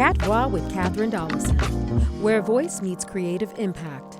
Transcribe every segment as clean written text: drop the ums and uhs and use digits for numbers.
Cat WAV with Katherine.Dollison, where voice meets creative impact.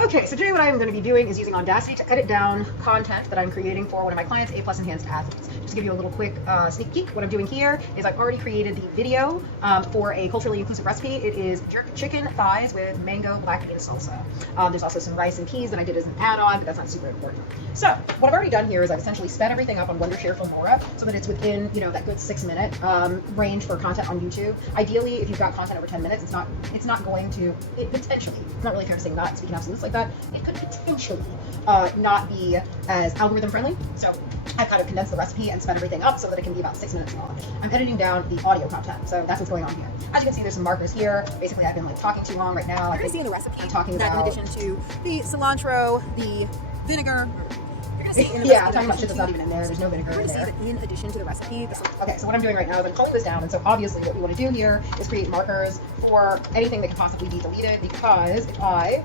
Okay, so today what I'm going to be doing is using Audacity to edit down content that I'm creating for one of my clients, A+ enhanced athletes. Just to give you a little quick sneak peek, what I'm doing here is I've already created the video for a culturally inclusive recipe. It is jerk chicken thighs with mango black bean salsa. There's also some rice and peas that I did as an add-on, but that's not super important. So what I've already done here is I've essentially sped everything up on Wondershare Filmora so that it's within, that good 6-minute range for content on YouTube. Ideally, if you've got content over 10 minutes, it's not going to, potentially, it's not really fair to say not speaking absolutes like that, it could potentially not be as algorithm friendly. So I've kind of condensed the recipe and sped everything up so that it can be about 6 minutes long. I'm editing down the audio content, so that's what's going on here. As you can see, there's some markers here. Basically, I've been talking too long right now. You're going to see in the recipe I'm talking that about, in addition to the cilantro, the vinegar, yeah, I'm talking about shit that's not even in there. There's no vinegar in there. That in addition to the recipe. Okay, so what I'm doing right now is I'm calling this down, and so obviously what we want to do here is create markers for anything that could possibly be deleted, because if I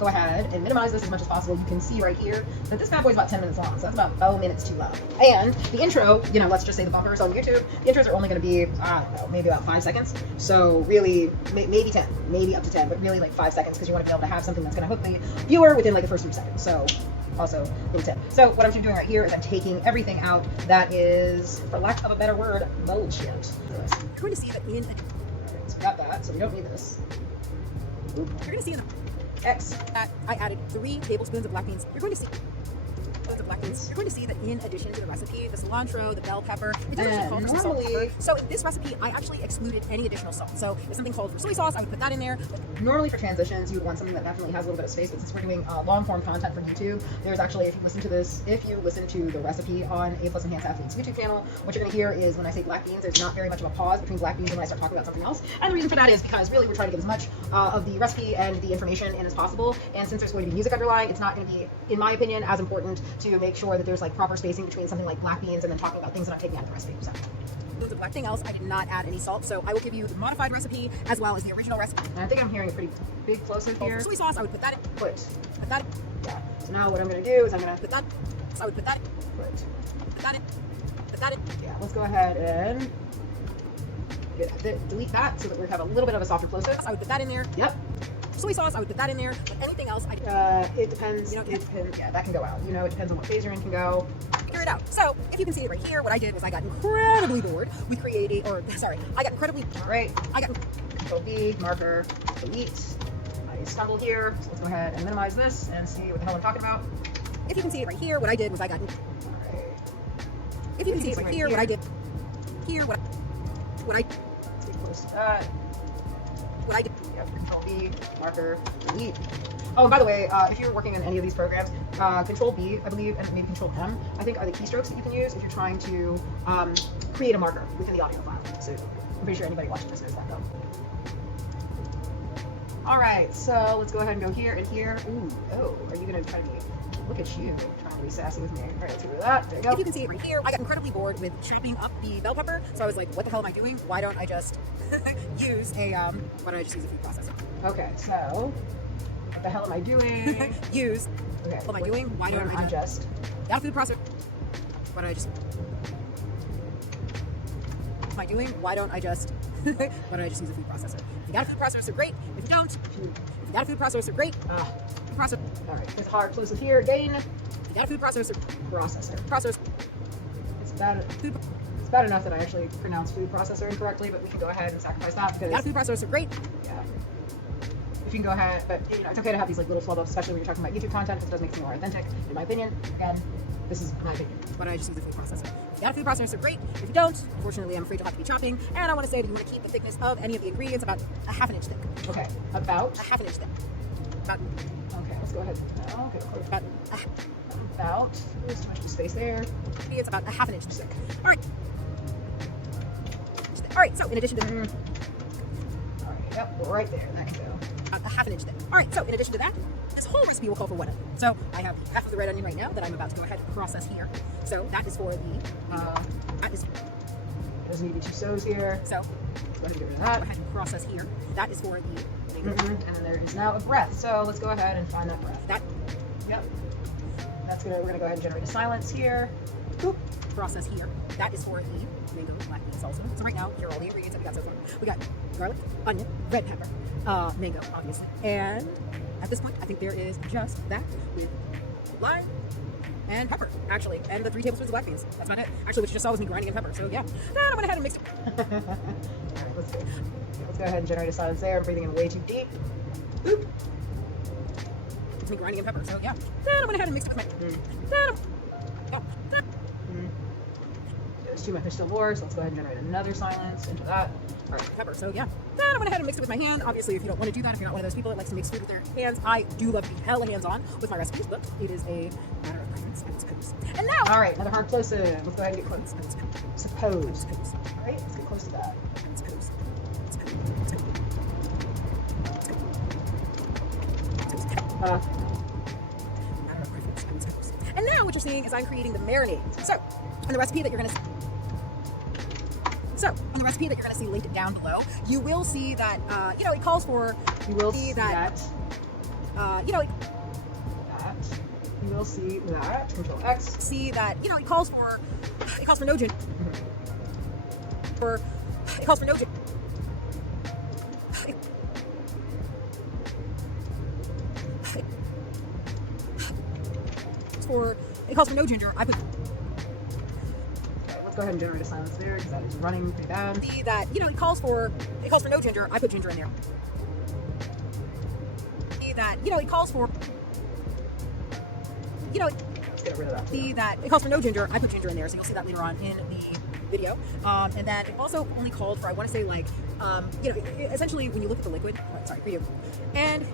go ahead and minimize this as much as possible, you can see right here that this bad boy is about 10 minutes long, so that's about 12 minutes too long. And the intro, let's just say the bumpers on YouTube, the intros are only going to be, I don't know, maybe about 5 seconds. So really, maybe 10, maybe up to 10, but really like 5 seconds, because you want to be able to have something that's going to hook the viewer within like the first 3 seconds. So also a little tip. So what I'm doing right here is I'm taking everything out that is, for lack of a better word, bullshit. You're going to see that in So we got that, so we don't need this. You're going to see in the X. I added 3 tablespoons of black beans. You're going to see You're going to see that in addition to the recipe, the cilantro, the bell pepper, it does actually call for some salt and pepper. So in this recipe, I actually excluded any additional salt. So if something called for soy sauce, I would put that in there. Normally for transitions, you would want something that definitely has a little bit of space, but since we're doing long form content for YouTube, there's actually, if you listen to the recipe on A+ Enhanced Athletes YouTube channel, what you're going to hear is when I say black beans, there's not very much of a pause between black beans and when I start talking about something else. And the reason for that is because really we're trying to get as much of the recipe and the information in as possible. And since there's going to be music underlying, it's not going to be, in my opinion, as important to make sure that there's like proper spacing between something like black beans and then talking about things that I'm taking out of the recipe. So. The black thing else, I did not add any salt, so I will give you the modified recipe as well as the original recipe. And I think I'm hearing a pretty big plosive here. For soy sauce, I would put that in. Put that in. Yeah. So now what I'm going to do is I'm going to put that. So I would put that in. Put that in. Put that in. Yeah. Let's go ahead and delete that so that we have a little bit of a softer plosive. I would put that in there. Yep. Soy sauce, I would put that in there, but anything else, it depends. It depends. Yeah, that can go out. It depends on what phase you're in. Can go. Figure it out. So if you can see it right here, what I did was I got incredibly bored with creating, I got incredibly. All right. I got Control B, marker, delete. I stumbled here, so let's go ahead and minimize this and see what the hell I'm talking about. If you can see it right here, what I did was I got. All right. If you can see it right here, what I did. Here, what I. Let's get close to that. What I did. Yep, Control B, marker, delete. Oh, and by the way, if you're working in any of these programs, Control B, I believe, and maybe Control M, I think are the keystrokes that you can use if you're trying to create a marker within the audio file. So I'm pretty sure anybody watching this knows that though. All right, so let's go ahead and go here and here. Ooh, oh, are you gonna try to be, look at you, trying to be sassy with me. All right, let's get rid of that. There you go. If you can see it right here, I got incredibly bored with chopping up the bell pepper. So I was like, what the hell am I doing? Why don't I just use a food processor? Okay, so what the hell am I doing? Okay. What am I doing? Why don't I just got a food processor? Why don't I just? What am I doing? Why don't I just use a food processor? If you got a food processor, great. If you don't, if you got a food processor, great. Food processor. All right, it's hard plosive here again. If you got a food processor. Processor. It's bad enough that I actually pronounce food processor incorrectly, but we can go ahead and sacrifice that because. Got a food processor, great. Yeah. If you can go ahead, but it's okay to have these like little flub ups, especially when you're talking about YouTube content, because it does make things more authentic, in my opinion. Again, this is my opinion. Why don't I just use a food processor? If you got a food processor, great. If you don't, unfortunately, I'm afraid you'll have to be chopping. And I want to say that you want to keep the thickness of any of the ingredients about a ½ inch thick. Okay, about? A ½ inch thick. Okay, let's go ahead. No, okay, about. There's too much space there. It's about a ½ inch thick. All right. All right, so in addition to... All right, yep, right there. That can go. A ½ inch thick. All right, so in addition to that, this whole recipe will call for 1 onion. So I have half of the red onion right now that I'm about to go ahead and process here. So that is for the... There's need to be 2 so's here. So let's go ahead and get rid of that. Go ahead and process here. That is for the... And then there is now a breath. So let's go ahead and find that breath. Yep. We're gonna go ahead and generate a silence here. Boop. process here. That is for the mango black bean salsa. So right now, here are all the ingredients that we got so far. We got garlic, onion, red pepper, mango, obviously. And at this point, I think there is just that with lime and pepper, actually, and the 3 tablespoons of black beans. That's about it. Actually, what you just saw was me grinding in pepper. So yeah, then I went ahead and mixed it. All right, let's go ahead and generate a silence there. I'm breathing in way too deep. Boop. It's me grinding in pepper. So yeah, then I went ahead and mixed it with my. There's too much still more, so let's go ahead and generate another silence into that. All right, pepper. So yeah, then I went ahead and mixed it with my hand. Obviously, if you don't want to do that, if you're not one of those people that likes to make food with their hands, I do love to be hella hands-on with my recipes, but it is a matter of preference, I suppose. And now, all right, another hard close-in. Let's go ahead and get close. Suppose. All right, let's get close to that. And now what you're seeing is I'm creating the marinade. So, on the recipe that you're going to see linked down below, you will see that, it calls for, you will see that, you will see that, Control X. See that, it calls for no ginger. It calls for no ginger. It calls for no ginger. I put. Okay, let's go ahead and generate a silence there because that is running pretty bad. See that it calls for no ginger. I put ginger in there. See that it calls for. Let's get rid of that. See that it calls for no ginger. I put ginger in there, so you'll see that later on in the video. And then it also only called for, I want to say, like, essentially when you look at the liquid. Oh, sorry for you. And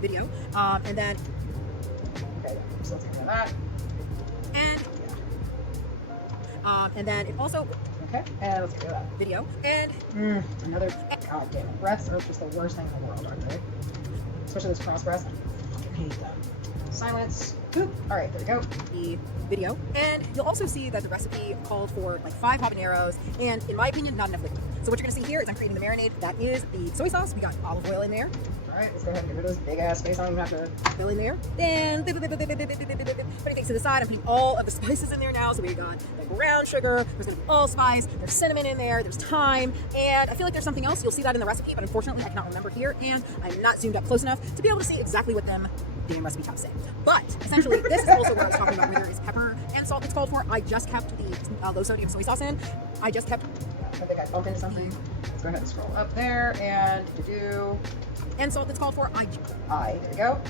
video. And then. Okay, so let's get rid of that. And then it also. Okay, and let's get rid of that. Video. And. Another. God damn it. Breaths are just the worst thing in the world, aren't they? Especially those cross breaths. I hate them. Silence. Boop. All right, there we go. The video. And you'll also see that the recipe called for like 5 habaneros and, in my opinion, not enough liquid. So what you're going to see here is I'm creating the marinade. That is the soy sauce. We got olive oil in there. All right, let's go ahead and get rid of this big ass space. I don't even have to fill in there. Then putting things to the side. I'm putting all of the spices in there now. So we got the brown sugar. There's going to be allspice. There's cinnamon in there. There's thyme. And I feel like there's something else. You'll see that in the recipe, but unfortunately I cannot remember here. And I'm not zoomed up close enough to be able to see exactly what them damn recipe tabs say. But essentially, this is also what I was talking about, where there is pepper and salt that's called for. I just kept the low sodium soy sauce in. I think I bumped into something. Let's go ahead and scroll up there and do. And salt that's called for. There we go.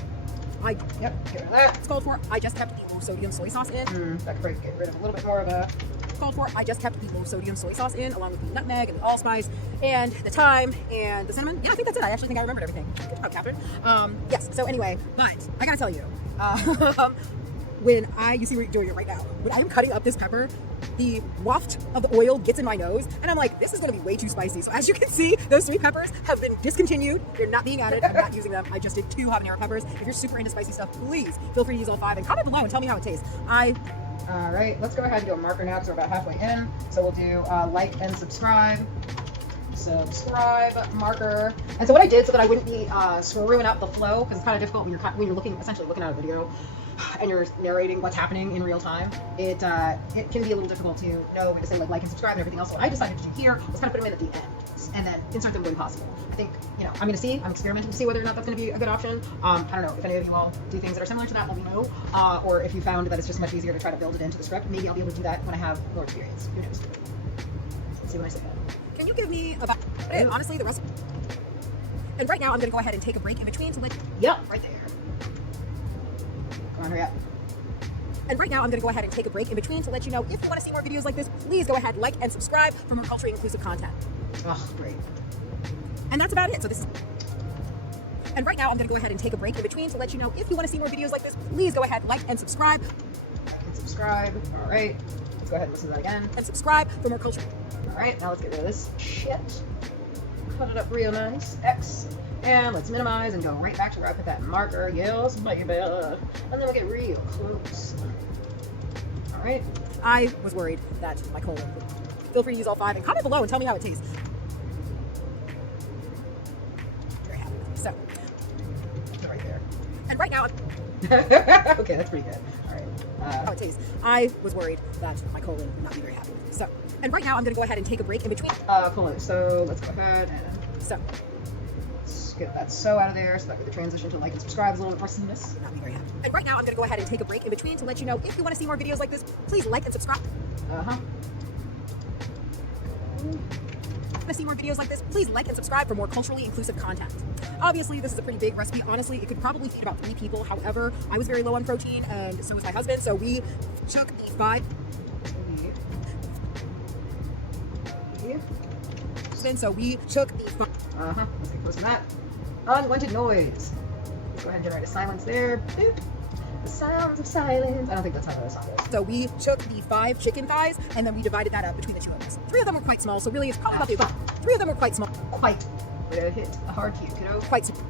Yep, get rid of that. It's called for. I just kept the low sodium soy sauce in. That could get rid of a little bit more of a. It's called for. I just kept the low sodium soy sauce in, along with the nutmeg and the allspice and the thyme and the cinnamon. Yeah, I think that's it. I actually think I remembered everything. Good job, Catherine. Yes. So anyway, but I gotta tell you, you see what you're doing it right now. When I am cutting up this pepper, the waft of the oil gets in my nose, and I'm like, this is going to be way too spicy. So as you can see, those 3 peppers have been discontinued. They're not being added. I'm not using them. I just did 2 habanero peppers. If you're super into spicy stuff, please feel free to use all 5 and comment below and tell me how it tastes. All right, let's go ahead and do a marker now because we're about halfway in. So we'll do like and subscribe. Marker. And so what I did so that I wouldn't be screwing up the flow, because it's kind of difficult when you're essentially looking at a video and you're narrating what's happening in real time. It can be a little difficult to know when to say like and subscribe and everything else. So what I decided to do here was kind of put them in at the end and then insert them when possible. I think, I'm experimenting to see whether or not that's going to be a good option. I don't know if any of you all do things that are similar to that, let me know. Or if you found that it's just much easier to try to build it into the script, maybe I'll be able to do that when I have more experience. Who knows? Let's see when I say that. Can you give me honestly the recipe? And right now I'm going to go ahead and take a break in between to let. Yep, right there. Come on, hurry up. And right now I'm going to go ahead and take a break in between to let you know if you want to see more videos like this, please go ahead, like and subscribe for more culturally inclusive content. Oh, great. And that's about it. So And right now I'm going to go ahead and take a break in between to let you know if you want to see more videos like this, please go ahead, like and subscribe. All right. Let's go ahead and listen to that again. And subscribe for more culture. All right, now let's get rid of this shit. Cut it up real nice. X. And let's minimize and go right back to where I put that marker. Yes, baby. And then we'll get real close. All right. I was worried that my colon would. Feel free to use all 5 and comment below and tell me how it tastes. Very happy with it. So, right there. And right now. Okay, that's pretty good. All right. how it tastes. I was worried that my colon would not be very happy with it. So, and right now I'm going to go ahead and take a break in between. Colon. So let's go ahead and So, let's get that so out of there so that the transition to like and subscribe is a little bit more seamless. not be very happy. And right now I'm going to go ahead and take a break in between to let you know if you want to see more videos like this, please like and subscribe. To see more videos like this, please like and subscribe for more culturally inclusive content. Obviously, this is a pretty big recipe. Honestly, it could probably feed about 3 people. However, I was very low on protein, and so was my husband. So we took the 5. So we took the 5. Let's get close to that. Unwanted noise. Let's go ahead and generate a silence there. Boop. The sounds of silence. I don't think that's how the song goes. So we took the 5 chicken thighs, and then we divided that up between the 2 of us. 3 of them were quite small, so really it's probably about 3 of them were quite small. Quite. Way to hit a hard cue, kiddo. Quite small.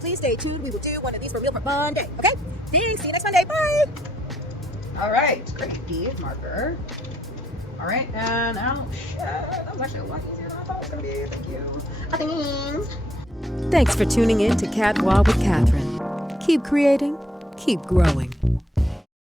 Please stay tuned. We will do one of these for Meal Prep Monday. Okay? Thanks. See you next Monday. Bye. All right. Great. D marker. All right. And now, shit. That was actually a lot easier than I thought it was going to be. Thank you. Thanks. Thanks for tuning in to Cat WAV with Catherine. Keep creating, keep growing.